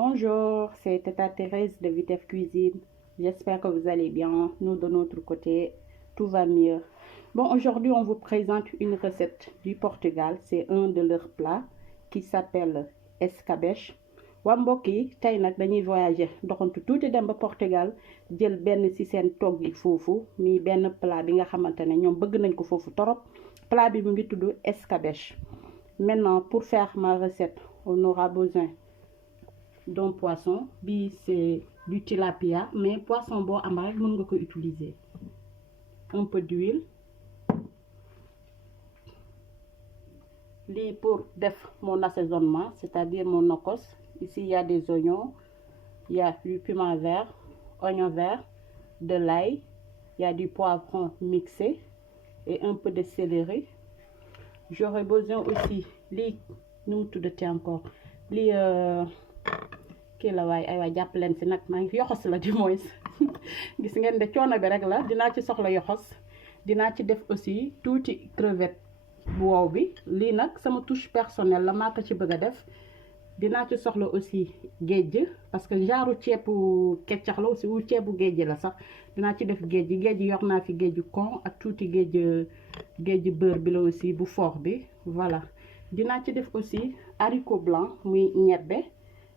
Bonjour, c'est Tata Thérèse de Vitef Cuisine. J'espère que vous allez bien. Nous, de notre côté, tout va mieux. Bon, aujourd'hui, on vous présente une recette du Portugal. C'est un de leurs plats qui s'appelle escabeche. waa mbokk yi tey nag dañuy voyager doxantu tuuti dem ba Portugal jël benn ci seen togg yi foofu mi benn plat bi nga xamante ne ñoom bëgg nañ ko foofu torop. Plat bi mu ngi tudd escabeche. Maintenant, pour faire ma recette, on aura besoin d'un poisson. Bi c'est du tilapia, mais poisson boo am rek mën nga ko utiliser. Un peu d'huile. Lii pour def mon assaisonnement, c'est-à-dire mon nokos. Ici, il y a des oignons, il y a du piment vert, oignon vert, de l'ail, il y a du poivron mixé et un peu de céleri. J'aurai besoin aussi, lii nu mu tuddati encore, lii kii la waay ay waay jàpp leen si nag maa ngi yoxos la du moins gis ngeen de coono bi rek la dinaa ci soxla yoxos dinaa ci def aussi tuuti crevette bu wow bi lii nag sama touche personnelle la maa ko ci bëgg a def. Dinaa ci soxla aussi géej parce que genre ceebu keccax la aussi wu ceebu géej la sax dinaa ci def géej yor naa fi géeju kon ak tuuti géej beurre bi la aussi bu fort bi voilà. Dinaa ci def aussi haricot blanc muy ñebbe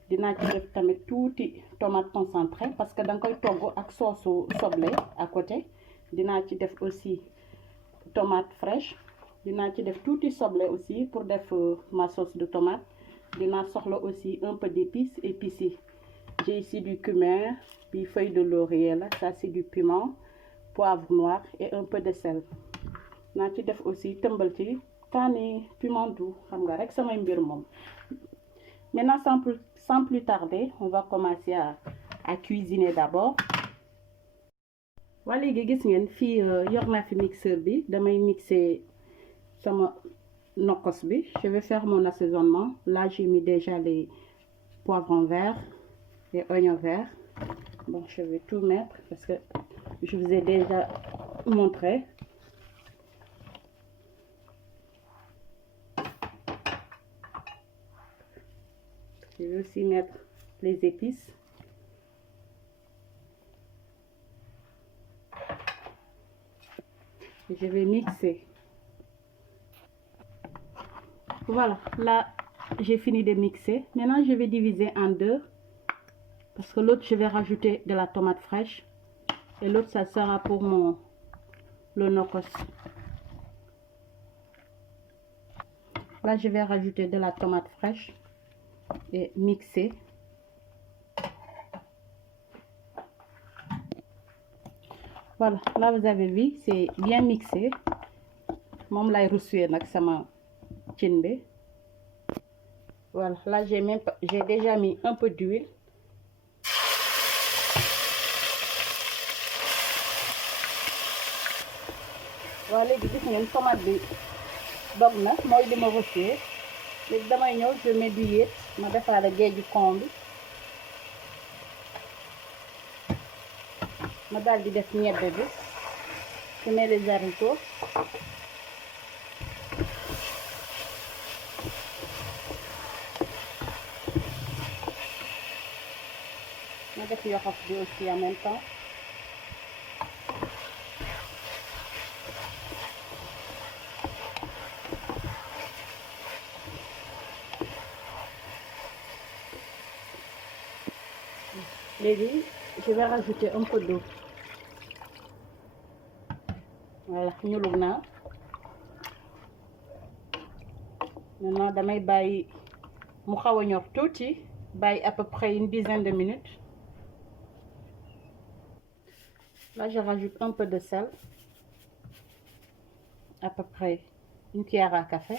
dinaa ci def tamit tuuti tomate concentré parce que da nga koy togg ak soosu soble à côté. Dinaa ci def aussi tomate fraîche dinaa ci def tuuti soble aussi pour def ma sauce de tomate. Dinaa soxla aussi un peu d'épices épicées. J'ai ici du cumin, puis feuille de laurier là, ça c'est du piment, poivre noir et un peu de sel. Naa ci def aussi tëmbal ci kaani piment doux xam nga rek samay mbir moom. Maintenant sans plus tarder, on va commencer à cuisiner d'abord. Waa léegi gis ngeen fii yor naa fi mixeur bi damay mixer sama nokos bi. Je vais faire mon assaisonnement. Là, j'ai mis déjà les poivrons verts et oignons verts. Bon, je vais tout mettre parce que je vous ai déjà montré. Je vais aussi mettre les épices. Et je vais mixer. Voilà, là j'ai fini de mixer. Maintenant je vais diviser en deux parce que l'autre je vais rajouter de la tomate fraîche et l'autre ça sera pour le nokos. Là je vais rajouter de la tomate fraîche et mixer. Voilà, là vous avez vu c'est bien mixé. Moom lay rousser nag sama cin bi. Voilà, là j'ai déjà mis un peu d'huile. Voilà, léegi gis ngeen tomate bi dog na mooy li ma rousser. Léegi damay ñëw je mets du yéet ma defaale géeju kon bi. Ma daal di def ñebbe bi. Je mets les haricots. Ma def yoxos bi aussi en même temps. Léegi je vais rajouter un peu d'eau. Voilà, ñulug naa. Maintenant damay bàyyi mu xaw a ñor tuuti bàyyi à peu près une dizaine de minutes. Là je rajoute un peu de sel, à peu près une cuillère à café.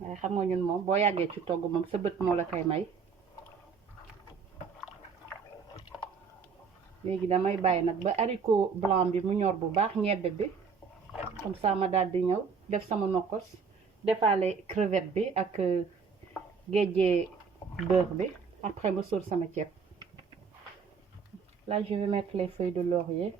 waaye xam nga ñun moom boo yàggee ci togg moom sa bët moo la koy may. léegi damay bàyyi nag ba haricot blanc bi mu ñor bu baax ñebbe bi comme ça ma daal di ñëw def sama nokos defaale crevette bi ak géejee beurre bi après ma sóor sama ceeb. Là je vais mettre les feuilles de laurier.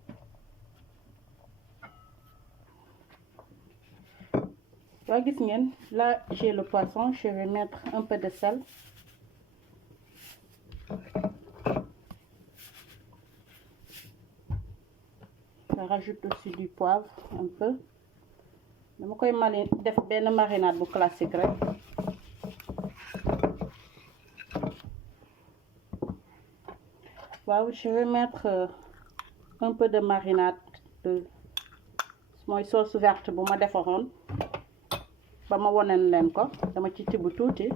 Waa gis ngeen là j'ai le poisson, je vais mettre un peu de sel. rajoute aussi du poivre un peu. dama koy def benn marinade bu classique rek. waaw je vais mettre un peu de marinade de mooy sauce verte bu ma defaroon ba ma wonen leen ko dama ci tibb tuuti.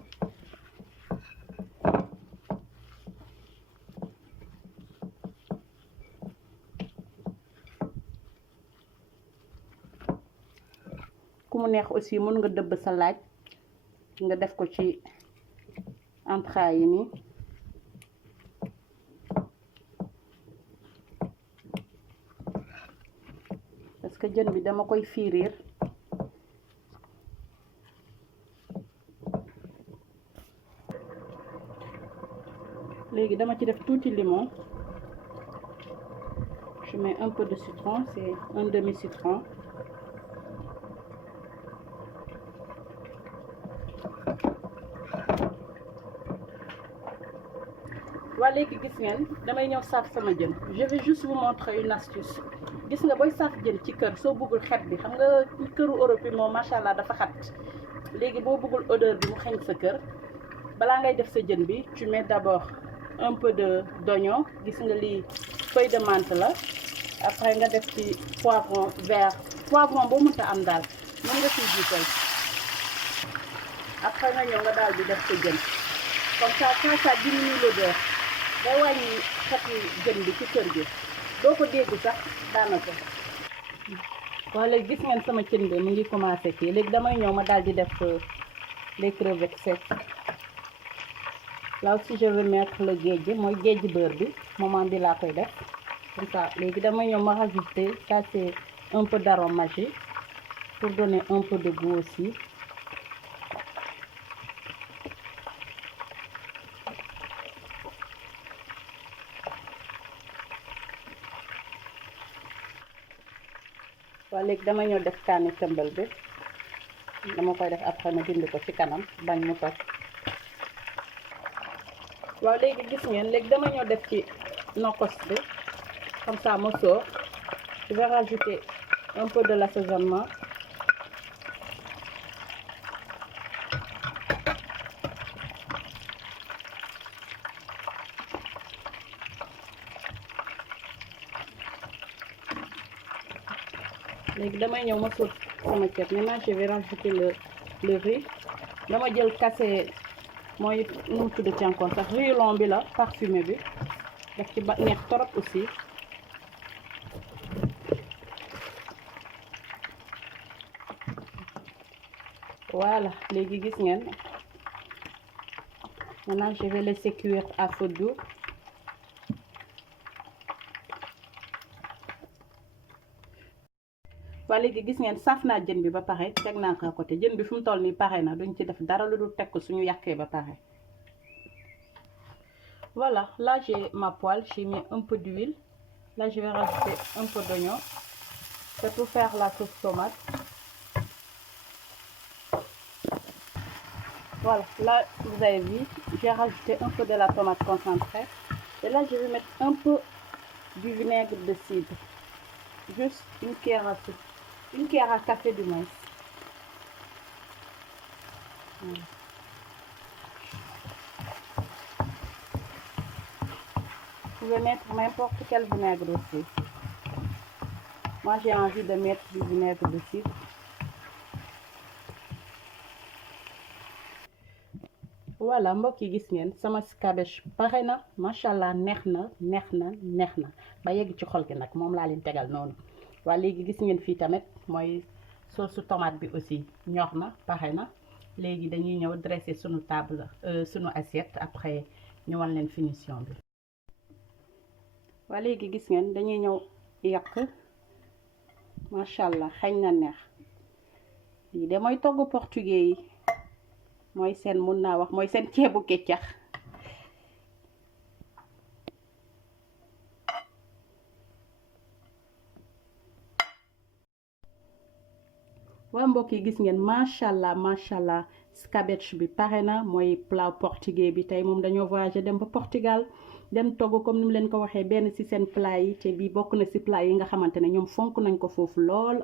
ku mu neex aussi mën nga dëbb sa laaj nga def ko ci entrailles yi nii. parce que jën bi dama koy fiiriir. léegi dama ci def tuuti limon. je mets un peu de citron, c'est un demi-citron. waa léegi gis ngeen damay ñëw saaf sama jën. je vais juste vous montrer une astuce. gis nga booy saaf jën ci kër soo bëggul xet bi xam nga këru Europe yi moom macha allah dafa xat. léegi boo bëggul odeur bi mu xeeñ sa kër balaa ngay def sa jën bi tu mets d'abord un peu d'oignon. gis nga lii feuille de menthe la. après nga def ci poivron vert, poivron boo mënta am daal mën nga ciy jiital. après nga ñëw nga daal di def sa jën comme ça diminue l'odeur. day wàññi xetu jën bi ci kër gi doo ko dégg sax daanaka. waaw léegi gis ngeen sama cin bi mu ngi commencé kii léegi damay ñëw ma daal di def les crevettes secs. là aussi je vais mettre le géej mooy géej beurre bi moment bi laa koy def comme ça. léegi damay ñëw ma rajouter ça c'est un peu d'arôme magique pour donner un peu de goût aussi. waaw léegi dama ñëw def kaani tëmbal bi dama koy def après ma dindi ko ci kanam bañ mu toj. waaw léegi gis ngeen léegi dama ñëw def ci nokkos bi comme ça ma sóor. je vais rajouter un peu de l'assaisonnement. léegi damay ñëw ma sóor sama ceeb. maintenant je vais rajouter le riz. dama jël kase mooy nu mu tudd ci encore sax riz long bi la parfumé bi daf ci ba neex trop aussi. voilà léegi gis ngeen maintenant je vais laisser cuire à feu doux. waa léegi gis ngeen saaf naa jën bi ba pare teg naa ko à côté. jën bi fu mu toll nii pare na duñ ci def dara lu dul teg ko suñu yàqee ba pare. voilà là j'ai ma poêle, j'ai mis un peu d'huile. là je vais rajouter un peu d'oignon. c'est pour faire la sauce tomate. voilà là vous avez vu j'ai rajouté un peu de la tomate concentrée. et là je vais mettre un peu du vinaigre de cidre, juste une cuillère à café du moins. Voilà. Vous pouvez mettre n'importe quel vinaigre aussi. moi j'ai envie de mettre du vinaigre de cidre. voilà mbokk yi gis ngeen sama scabeche pare na macha allah neex na ba yegg ci xol gi nag moom laa leen tegal noonu. waa léegi gis ngeen fii tamit mooy sauce tomate bi aussi ñor na pare na. léegi dañuy ñëw dresser sunu table sunu assiette après ñu wan leen finition bi. waa léegi gis ngeen dañuy ñëw yàq macha allah xañ na neex. lii de mooy togg portugais yi. mooy seen mun naa wax mooy seen ceebu keccax. waa mbokk yi gis ngeen macha allah scabeche bi pare na mooy plat portugais bi. tey moom dañoo voyagé dem ba Portugal dem togg comme ni mu leen ko waxee benn ci seen plat yi te bii bokk na ci plat yi nga xamante ne ñoom fonk nañ ko foofu lool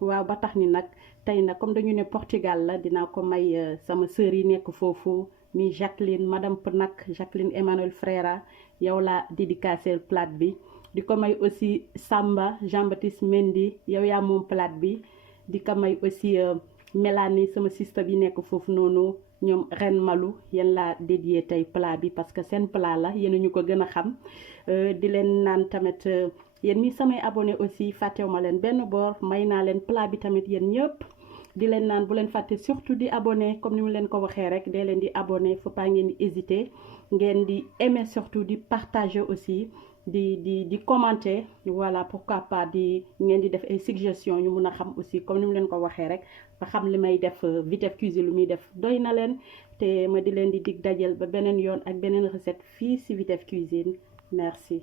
waaw ba tax ni nag tey nag comme dañu ne Portugal la dinaa ko may sama sœur yi nekk foofu mi Jacqueline madame Pnak Jacqueline Emmanuel Frera yow laa dédicacé plat bi di ko may aussi Samba Jean-Baptiste Mendy yow yaa moom plat bi di ko may aussi Mélanie sama sista bi nekk foofu noonu ñoom ren malu yéen laa dédié tey plat bi parce que seen plat la yéen ñu ko gën a xam di leen naan tamit yéen mi samay abonné aussi fàttewuma leen benn boor may naa leen plat bi tamit yéen ñëpp di leen naan bu leen fàtte surtout di abonné comme ni mu leen ko waxee rek dee leen di abonné faut pas ngeen di hésiter ngeen di aimer surtout di partager aussi di commenter voilà pourquoi pas di ngeen di def ay suggestions ñu mun a xam aussi comme ni mu leen ko waxee rek ba xam li may def Vitef Cuisine lu muy def doy na leen te ma di leen di dig dajal ba beneen yoon ak beneen recette fii ci Vitef Cuisine merci